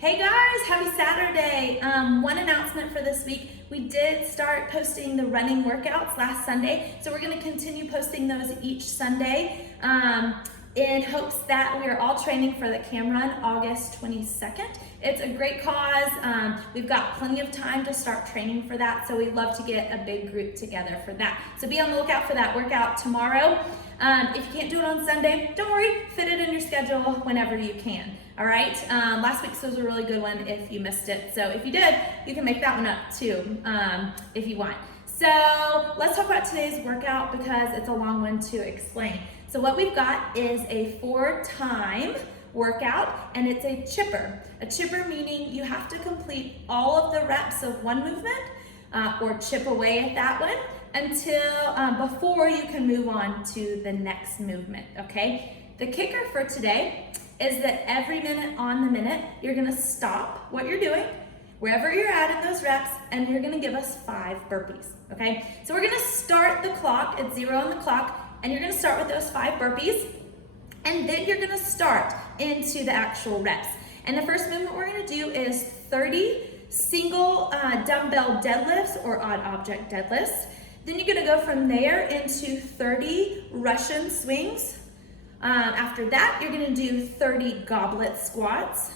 Hey guys, happy Saturday. One announcement for this week. We did start posting the running workouts last Sunday, so we're going to continue posting those each Sunday in hopes that we are all training for the Cam Run August 22nd. It's a great cause. We've got plenty of time to start training for that, so we'd love to get a big group together for that. So be on the lookout for that workout tomorrow. If you can't do it on Sunday, don't worry, fit it in your schedule whenever you can. All right, last week's was a really good one if you missed it. So if you did, you can make that one up too, if you want. So let's talk about today's workout because it's a long one to explain. So what we've got is a 4-time workout, and it's a chipper. A chipper meaning you have to complete all of the reps of one movement or chip away at that one until before you can move on to the next movement, okay? The kicker for today is that every minute on the minute, you're gonna stop what you're doing, wherever you're at in those reps, and you're gonna give us 5 burpees, okay? So we're gonna start the clock at 0 on the clock, and you're gonna start with those 5 burpees, and then you're gonna start into the actual reps. And the first movement we're gonna do is 30 single dumbbell deadlifts or odd object deadlifts. Then you're gonna go from there into 30 Russian swings. After that, you're gonna do 30 goblet squats,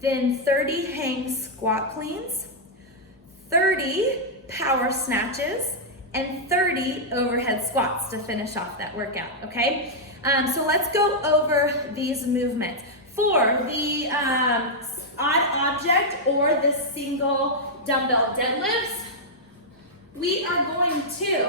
then 30 hang squat cleans, 30 power snatches, and 30 overhead squats to finish off that workout, okay? So let's go over these movements. For the odd object or the single dumbbell deadlifts, we are going to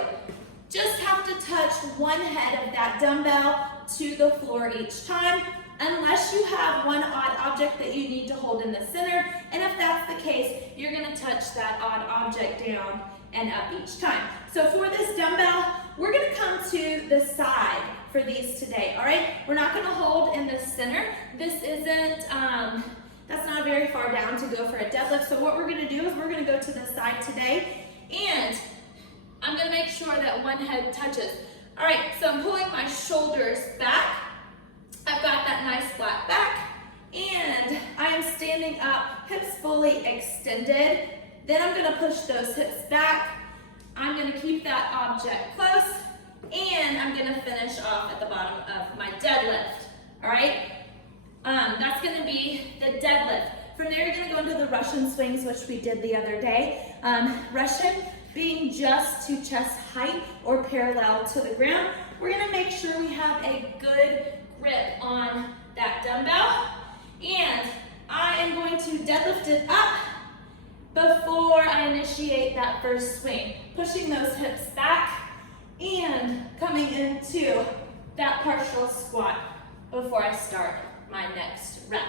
just have to touch one head of that dumbbell to the floor each time, unless you have one odd object that you need to hold in the center. And if that's the case, you're gonna touch that odd object down and up each time. So for this dumbbell, we're gonna come to the side for these today, all right? We're not gonna hold in the center. This isn't, that's not very far down to go for a deadlift. So what we're gonna do is we're gonna go to the side today, and I'm gonna make sure that one head touches. All right, so I'm pulling my shoulders back. I've got that nice flat back, and I am standing up, hips fully extended. Then I'm gonna push those hips back. I'm gonna keep that object close, and I'm gonna finish off at the bottom of my deadlift, all right? That's gonna be the deadlift. From there, you're gonna go into the Russian swings, which we did the other day. Russian being just to chest height or parallel to the ground. We're gonna make sure we have a good grip on that dumbbell, and I am going to deadlift it up before I initiate that first swing, pushing those hips back and coming into that partial squat before I start my next rep.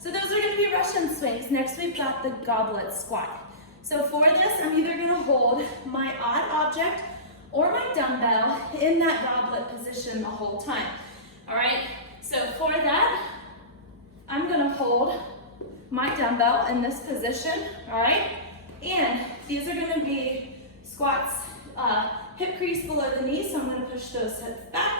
So those are gonna be Russian swings. Next, we've got the goblet squat. So for this, I'm either gonna hold my odd object or my dumbbell in that goblet position the whole time. All right, so for that, I'm gonna hold my dumbbell in this position, all right? And these are gonna be squats, hip crease below the knee, so I'm gonna push those hips back.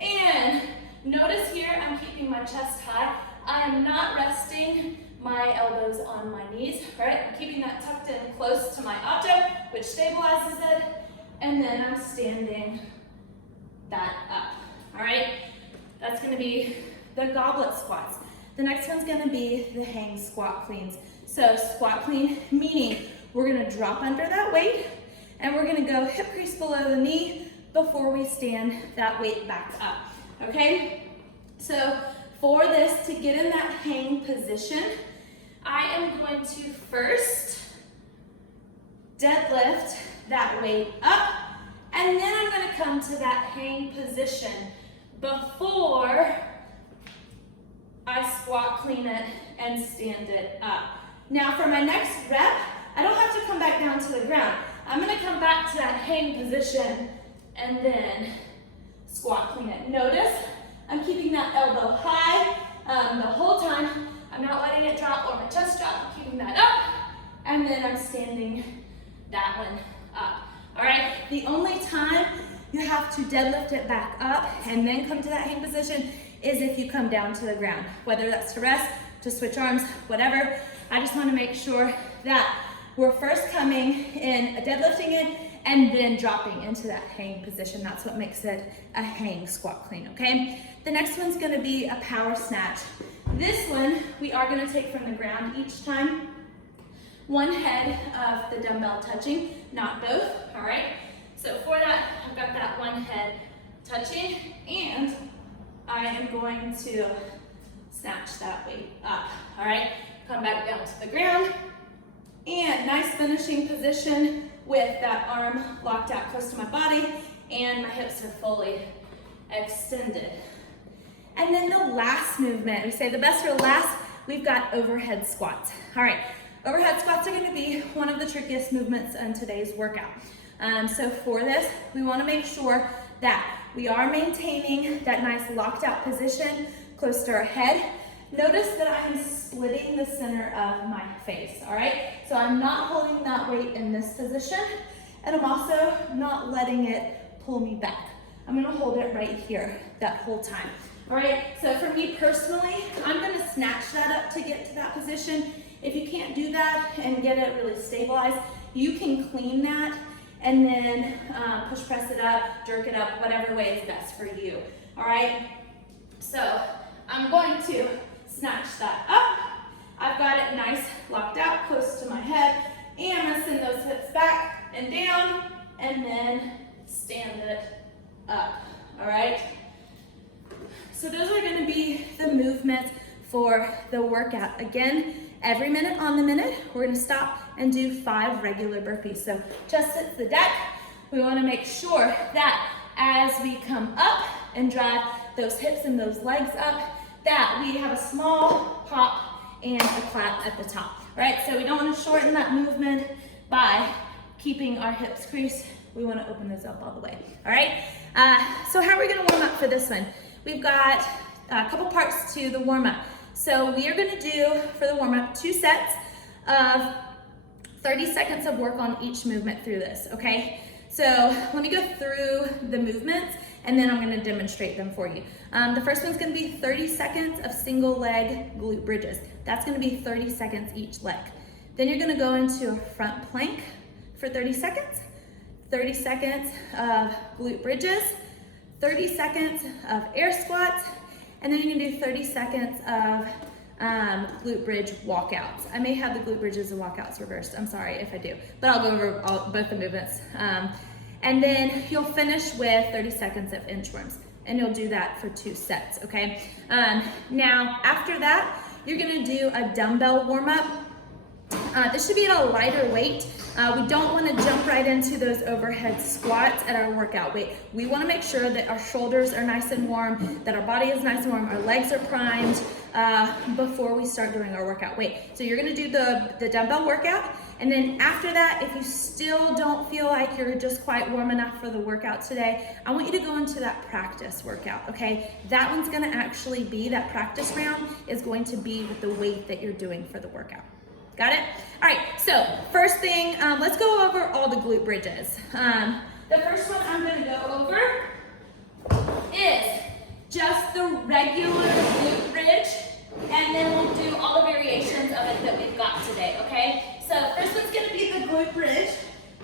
And notice here, I'm keeping my chest high. I am not resting my elbows on my knees, all right? I'm keeping that tucked in close to my object, which stabilizes it, and then I'm standing that up, all right? That's gonna be the goblet squats. The next one's gonna be the hang squat cleans. So squat clean, meaning we're gonna drop under that weight, and we're gonna go hip crease below the knee before we stand that weight back up, okay? So for this, to get in that hang position, I am going to first deadlift that weight up, and then I'm gonna come to that hang position before I squat clean it and stand it up. Now for my next rep, I don't have to come back down to the ground. I'm gonna come back to that hang position and then squat clean it. Notice I'm keeping that elbow high the whole time. I'm not letting it drop or my chest drop. I'm keeping that up, and then I'm standing that one up. All right, the only time you have to deadlift it back up and then come to that hang position is if you come down to the ground, whether that's to rest, to switch arms, whatever. I just want to make sure that we're first coming in, deadlifting it, and then dropping into that hang position. That's what makes it a hang squat clean, okay? The next one's gonna be a power snatch. This one, we are gonna take from the ground each time. One head of the dumbbell touching, not both, all right? So for that, I've got that one head touching, and I am going to snatch that weight up, all right? Come back down to the ground, and nice finishing position with that arm locked out close to my body, and my hips are fully extended. And then the last movement, we say the best for last, we've got overhead squats. All right, overhead squats are gonna be one of the trickiest movements in today's workout. So for this, we wanna make sure that we are maintaining that nice locked out position close to our head. Notice that I am splitting the center of my face, all right? So I'm not holding that weight in this position, and I'm also not letting it pull me back. I'm gonna hold it right here that whole time. All right, so for me personally, I'm gonna snatch that up to get to that position. If you can't do that and get it really stabilized, you can clean that and then push press it up, jerk it up, whatever way is best for you, all right? So I'm going to snatch that up. I've got it nice, locked out, close to my head, and I'm gonna send those hips back and down, and then stand it up, all right? So those are gonna be the movements for the workout. Again, every minute on the minute, we're gonna stop and do 5 regular burpees. So chest hits the deck. We wanna make sure that as we come up and drive those hips and those legs up, that we have a small pop and a clap at the top, right? So we don't want to shorten that movement by keeping our hips creased. We want to open those up all the way, all right? So how are we going to warm up for this one? We've got a couple parts to the warm up. So we are going to do, for the warm up, 2 sets of 30 seconds of work on each movement through this, okay? So let me go through the movements, and then I'm gonna demonstrate them for you. The first one's gonna be 30 seconds of single leg glute bridges. That's gonna be 30 seconds each leg. Then you're gonna go into a front plank for 30 seconds, 30 seconds of glute bridges, 30 seconds of air squats, and then you're gonna do 30 seconds of glute bridge walkouts. I may have the glute bridges and walkouts reversed. I'm sorry if I do, but I'll go over both the movements. And then you'll finish with 30 seconds of inchworms, and you'll do that for 2 sets, okay? Now, after that, you're gonna do a dumbbell warm-up. This should be at a lighter weight. We don't wanna jump right into those overhead squats at our workout weight. We wanna make sure that our shoulders are nice and warm, that our body is nice and warm, our legs are primed before we start doing our workout weight. So you're gonna do the dumbbell workout, and then after that, if you still don't feel like you're just quite warm enough for the workout today, I want you to go into that practice workout, okay? That one's gonna actually be, that practice round is going to be with the weight that you're doing for the workout. Got it? All right, so first thing, let's go over all the glute bridges. The first one I'm gonna go over is just the regular glute bridge, and then we'll do all the variations of it that we've got today, okay? So first one's gonna be the glute bridge.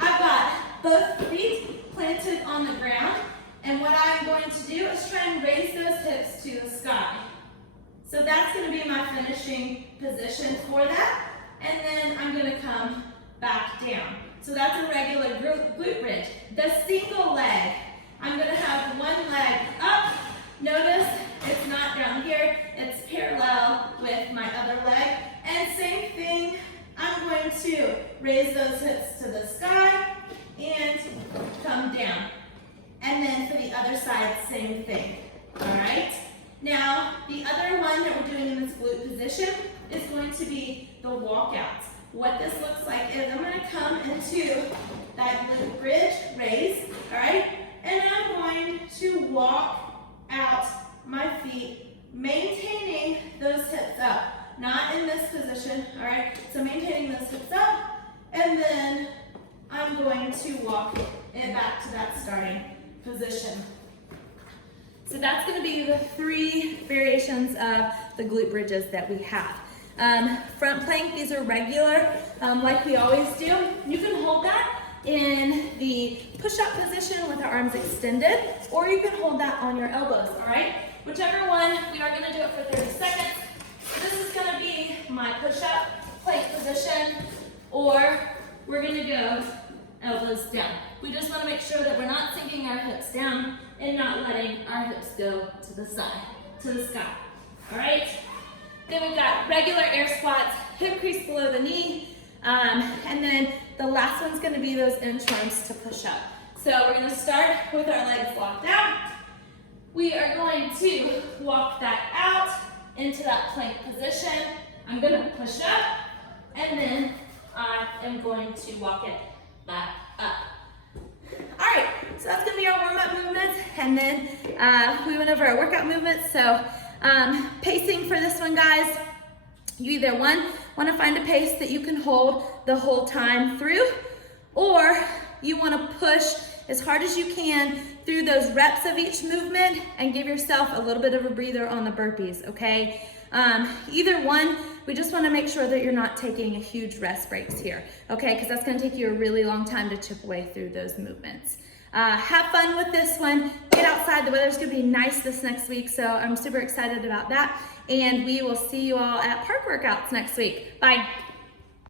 I've got both feet planted on the ground, and what I'm going to do is try and raise those hips to the sky. So that's gonna be my finishing position for that. And then I'm gonna come back down. So that's a regular glute bridge. The single leg, I'm gonna have one leg up. Notice it's not down here, it's parallel with my other leg. And same thing, I'm going to raise those hips to the sky and come down. And then for the other side, same thing, all right? Now, the other one that we're doing in this glute position is going to be the walkouts. What this looks like is I'm gonna come into that glute bridge, raise, all right? And I'm going to walk out my feet, maintaining those hips up. Not in this position, all right? So maintaining those hips up, and then I'm going to walk it back to that starting position. So that's gonna be the 3 variations of the glute bridges that we have. Front plank, these are regular, like we always do. You can hold that in the push-up position with our arms extended, or you can hold that on your elbows, all right? Whichever one, we are gonna do it for 30 seconds. This is gonna be my push-up plank position, or we're gonna go elbows down. We just wanna make sure that we're not sinking our hips down and not letting our hips go to the side, to the sky, all right? Then we've got regular air squats, hip crease below the knee, and then the last one's gonna be those inchworms to push up. So we're gonna start with our legs locked out. We are going to walk that out into that plank position. I'm gonna push up, and then I am going to walk it back up. All right, so that's gonna be our warm-up movements, and then we went over our workout movements. So pacing for this one, guys, you either want to find a pace that you can hold the whole time through, or you want to push as hard as you can through those reps of each movement and give yourself a little bit of a breather on the burpees, okay? Either one, we just want to make sure that you're not taking a huge rest breaks here, okay? Because that's going to take you a really long time to chip away through those movements. Have fun with this one. Get outside. The weather's going to be nice this next week, so I'm super excited about that. And we will see you all at park workouts next week. Bye.